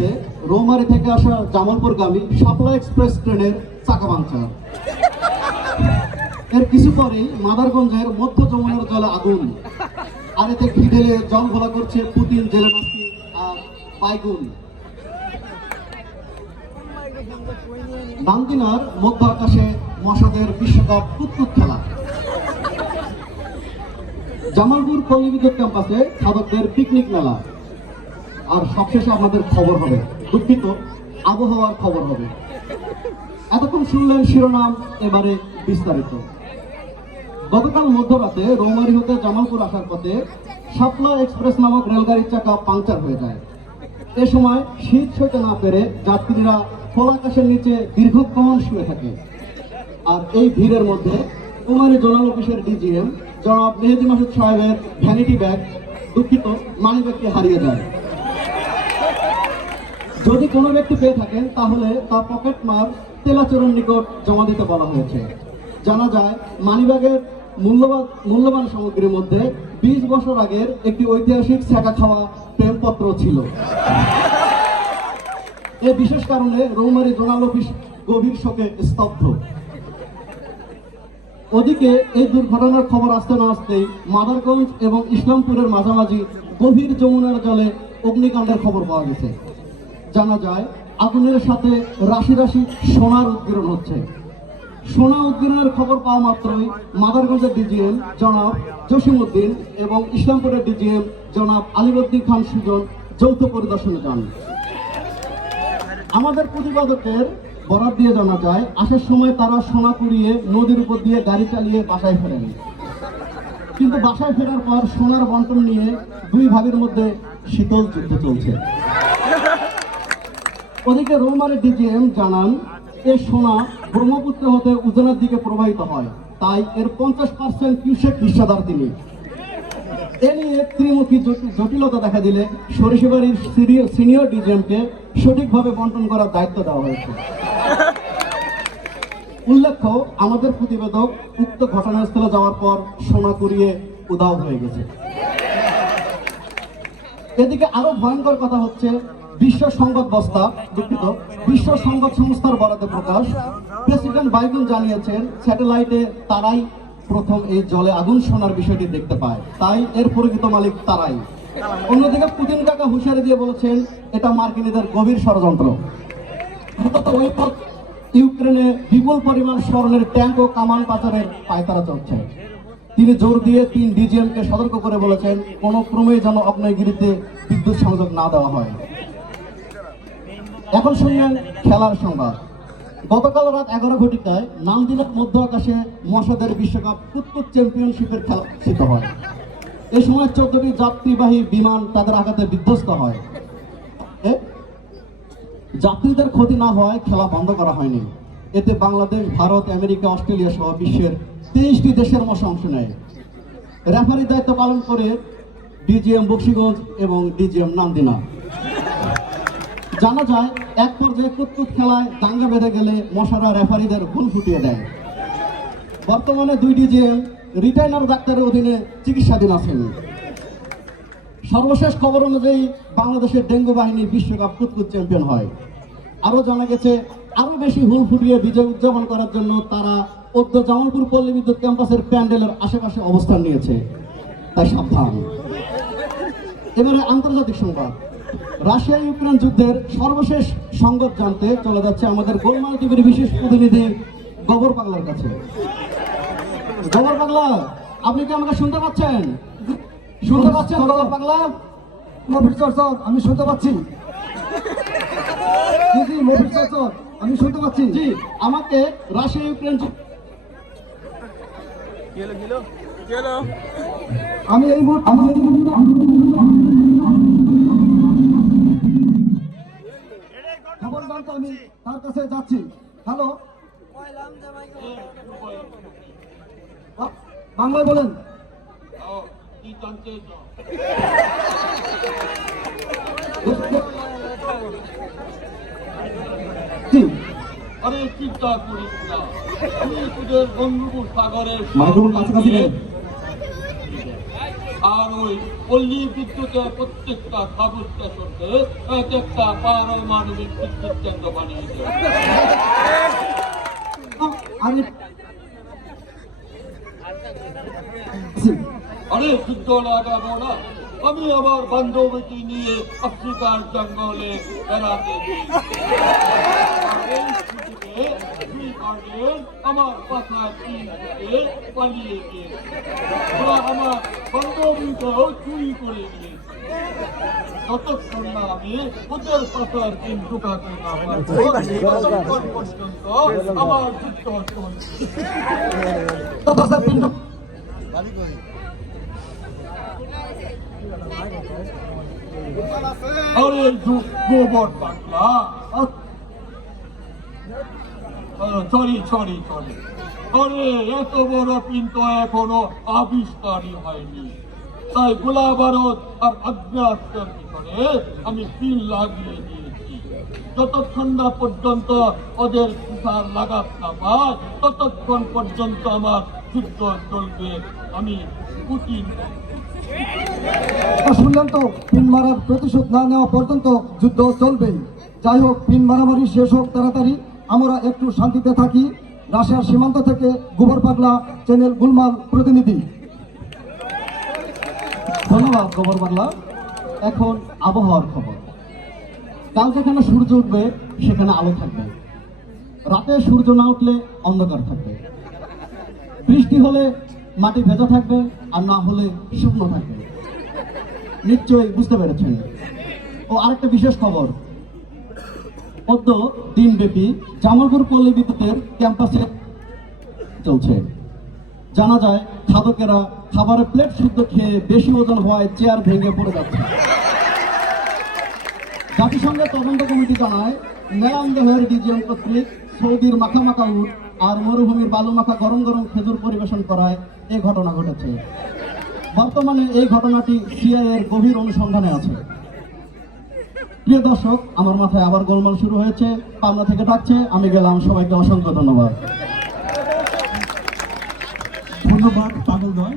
রাতে রৌমারী থেকে আসা জামালপুরগামী শাপলা এক্সপ্রেস ট্রেনের চাকা পাংচার। এর কিছু পরেই মাদারগঞ্জের মধ্য যমুনার জলে আগুন, আর এতে ঘি ঢেলে জল ঘোলা করছে পুতিন, জেলেনস্কি আর বাইগুন। নান্দিনার মধ্য আকাশে মশাদের বিশ্বকাপ কুতকুত খেলা। জামালপুর পল্লী বিদ্যুৎ ক্যাম্পাসে খাদকদের পিকনিক মেলা। আর সবশেষে আমাদের খবর হবে, দুঃখিত, আবহাওয়ার খবর হবে। এতক্ষণ শুনলেন শিরোনাম, এবারে বিস্তারিত। গতকাল মধ্যরাতে রৌমারী হতে জামালপুর আসার পথে শাপলা এক্সপ্রেস নামক রেলগাড়ির চাকা পাংচার হয়ে যায়। এ সময় শীত সইতে না পেরে যাত্রীরা খোলা আকাশের নিচে দীর্ঘক্ষণ শুয়ে থাকে। আর এই ভিড়ের মধ্যে রৌমারী জোনাল অফিসের ডিজিএম জনাব মেহেদি মাসুদ সাহেবের ভ্যানিটি ব্যাগ, দুঃখিত, মানিব্যাগটি হারিয়ে যায়। যদি কোনো ব্যক্তি পেয়ে থাকেন তাহলে তা পকেট মার তেলাচরণ নিকট জমা দিতে বলা হয়েছে। জানা যায় মানিব্যাগের মূল্যবান সামগ্রীর মধ্যে 20 বছর আগের একটি ঐতিহাসিক ছ্যাঁকা খাওয়া প্রেমপত্র ছিল। এই বিশেষ কারণে রৌমারী জোনাল অফিস গভীর শোকে স্তব্ধ। ওদিকে এই দুর্ঘটনার খবর আসতে না আসতেই মাদারগঞ্জ এবং ইসলামপুরের মাঝামাঝি গভীর যমুনার জলে অগ্নিকাণ্ডের খবর পাওয়া গেছে। জানা যায় আগুনের সাথে রাশি রাশি সোনার উদ্গীরণ হচ্ছে। সোনা উদ্গীরণের খবর পাওয়া মাত্রই মাদারগঞ্জের ডিজিএম জনাব জসিমউদ্দিন এবং ইসলামপুরের ডিজিএম জনাব আলিবউদ্দিন খান সুজন যৌথ পরিদর্শনে যান। আমাদের প্রতিবেদকের বরাত দিয়ে জানা যায় আসার সময় তারা সোনা কুড়িয়ে নদীর উপর দিয়ে গাড়ি চালিয়ে বাসায় ফেরেন। কিন্তু বাসায় ফেরার পর সোনার বন্টন নিয়ে দুই ভাগের মধ্যে শীতল যুদ্ধ চলছে। ওদিকে রৌমারী ডিজিএম জানান এই সোনা ব্রহ্মপুত্র হতে উজানের দিকে প্রবাহিত হয়, তাই এর 50% কিউসেক হিস্সাদার তিনি। এ নিয়ে ত্রিমুখী জটিলতা দেখা দিলে সরিষাবাড়ির সিনিয়র ডিজিএমকে সঠিকভাবে বন্টন করার দায়িত্ব দেওয়া হয়েছে। উল্লেখ্য, আমাদের প্রতিবেদক উক্ত ঘটনাস্থলে যাওয়ার পর সোনা কুড়িয়ে উধাও হয়ে গেছে। এদিকে আরো ভয়ঙ্কর কথা হচ্ছে, বিশ্ব সংবাদ বিশ্ব সংবাদ সংস্থার বরাতে প্রকাশ, প্রেসিডেন্ট বাইডেন জানিয়েছেন স্যাটেলাইটে তারাই প্রথম এই জলে আগুন শোনার বিষয়টি দেখতে পায়, তাই এর প্রকৃত মালিক তারাই। অন্যদিকে পুতিন কাকা হুঁশিয়ারি দিয়ে বলেছেন এটা মার্কিনীদের গভীর ষড়যন্ত্র। ওই পথ ইউক্রেনে বিপুল পরিমাণ স্বর্ণের ট্যাঙ্ক ও কামান পাচারের পায়তারা চলছে। তিনি জোর দিয়ে 3 ডিজিএমকে সতর্ক করে বলেছেন কোনো ক্রমেই যেন আগ্নেয়গিরিতে বিদ্যুৎ সংযোগ না দেওয়া হয়। এখন শুনলেন খেলার সংবাদ। গতকাল রাত 11 ঘটিকায় নান্দিনার মধ্য আকাশে মশাদের বিশ্বকাপ কুতকুত চ্যাম্পিয়নশিপের খেলা অনুষ্ঠিত হয়। এ সময় 14টি যাত্রীবাহী বিমান তাদের আঘাতে বিধ্বস্ত হয়। যাত্রীদের ক্ষতি না হওয়ায় খেলা বন্ধ করা হয়নি। এতে বাংলাদেশ, ভারত, আমেরিকা, অস্ট্রেলিয়া সহ বিশ্বের 23টি দেশের মশা অংশ নেয়। রেফারির দায়িত্ব পালন করে ডিজিএম বক্সিগঞ্জ এবং ডিজিএম নান্দিনা। জানা যায় এক পর্যায়ে কুতকুত খেলায় দাঙ্গা বেঁধে গেলে মশারা রেফারিদের ভুল ফুটিয়ে দেয়। বর্তমানে 2 ডিজিএম রিটাইনার ডাক্তারের অধীনে চিকিৎসাধীন আছেন। সর্বশেষ খবর অনুযায়ী বাংলাদেশের ডেঙ্গু বাহিনী বিশ্বকাপ কুতকুত চ্যাম্পিয়ন হয়। আরো জানা গেছে আরো বেশি হুল ফুটিয়ে বিজয় উদযাপন করার জন্য তারা জামালপুর পল্লী বিদ্যুৎ ক্যাম্পাসের প্যান্ডেলের আশেপাশে অবস্থান নিয়েছে, তাই সাবধান। এবারে আন্তর্জাতিক সংবাদ। রাশিয়া ইউক্রেন যুদ্ধের সর্বশেষ সংবাদ জানতে চলে যাচ্ছে আমাদের গোলমাল টিভির বিশেষ প্রতিনিধি গবর পাগলার কাছে। গবর পাগলা, আপনি কি আমাকে শুনতে পাচ্ছেন? শুনতে পাচ্ছেন গবর পাগলা? আমি শুনতে পাচ্ছি। আমি শুনতে পাচ্ছি। জি, আমাকে রাশিয়া ইউক্রেন আমি এই মুহূর্তে খবর জানতে আমি তার কাছে যাচ্ছি। হ্যালো, বাংলায় বলেন। জি, আরে চিন্তা করিস না, আমি তোদের বঙ্গোপসাগরের মাইক্রোফোন কাছাকাছি নেই। আর ওই পল্লী বিদ্যুতের প্রত্যেকটা সাব স্টেশনকে এক একটা পারমাণবিক বিদ্যুৎ কেন্দ্র বানিয়ে দেবে। আরে আরে যুদ্ধ লাগাবো না, আমি আমার বান্ধবীকে নিয়ে আফ্রিকার জঙ্গলে বেড়াতে আমার পাশায় পালিয়ে গিয়ে ওরা আমার বান্ধবীকেও চুরি করে নিয়ে যতক্ষণ না আমি ওদের পাশার দিন ঢুকাতে না পারবো ততক্ষণ পর্যন্ত আমার যুদ্ধ চলছে। আরে গোবর বাংলা, সরি আরে এত বড় কিন্তু এখনো আবিষ্কারই হয়নি, তাই গোলা বারুদ আর আগ্নেয়াস্ত্রের ভিতরে আমি পিন লাগিয়ে দিয়েছি। যতক্ষণ না পর্যন্ত ওদের তুষার লাগাত না পায় ততক্ষণ পর্যন্ত আমার যুদ্ধ চলবে। আমি পুতিন শুনলেন তো, পিন মারার প্রতিশোধ না নেওয়া পর্যন্ত যুদ্ধ চলবে। যাই হোক, পিন মারামারি শেষ হোক তাড়াতাড়ি, আমরা একটু শান্তিতে থাকি। রাশিয়ার সীমান্ত থেকে গোবর পাগলা চ্যানেল গুলমাল প্রতিনিধি। ধন্যবাদ গোবর বাংলা। এখন আবহাওয়ার খবর। কাল যেখানে সূর্য উঠবে সেখানে আলো থাকবে, রাতে সূর্য না উঠলে অন্ধকার থাকবে, বৃষ্টি হলে মাটি ভেজা থাকবে আর না হলে শুকনো থাকবে। নিশ্চয়ই বুঝতে পেরেছেন। ও আরেকটা বিশেষ খবর, পদ্ম দিনব্যাপী জামালপুর পল্লী বিদ্যুতের ক্যাম্পাসে চলছে। জানা যায় খাদকেরা খাবারের প্লেট শুদ্ধ খেয়ে বেশি ওজন হওয়ায় চেয়ার ভেঙে পড়ে যাচ্ছে। জাতিসংঘের তদন্ত কমিটি জানায় মেয়ামদেহের ডিজিএম কর্তৃক সৌদির মাখা উট আর মরুভূমির বালু মাখা গরম গরম খেজুর পরিবেশন করায় এই ঘটনা ঘটেছে। বর্তমানে এই ঘটনাটি সিআইএর গভীর অনুসন্ধানে আছে। প্রিয় দর্শক, আমার মাথায় আবার গোলমাল শুরু হয়েছে। পাবনা থেকে ডাকছে, আমি গেলাম। সবাইকে অসংখ্য ধন্যবাদ। ধন্যবাদ পাগল নয়।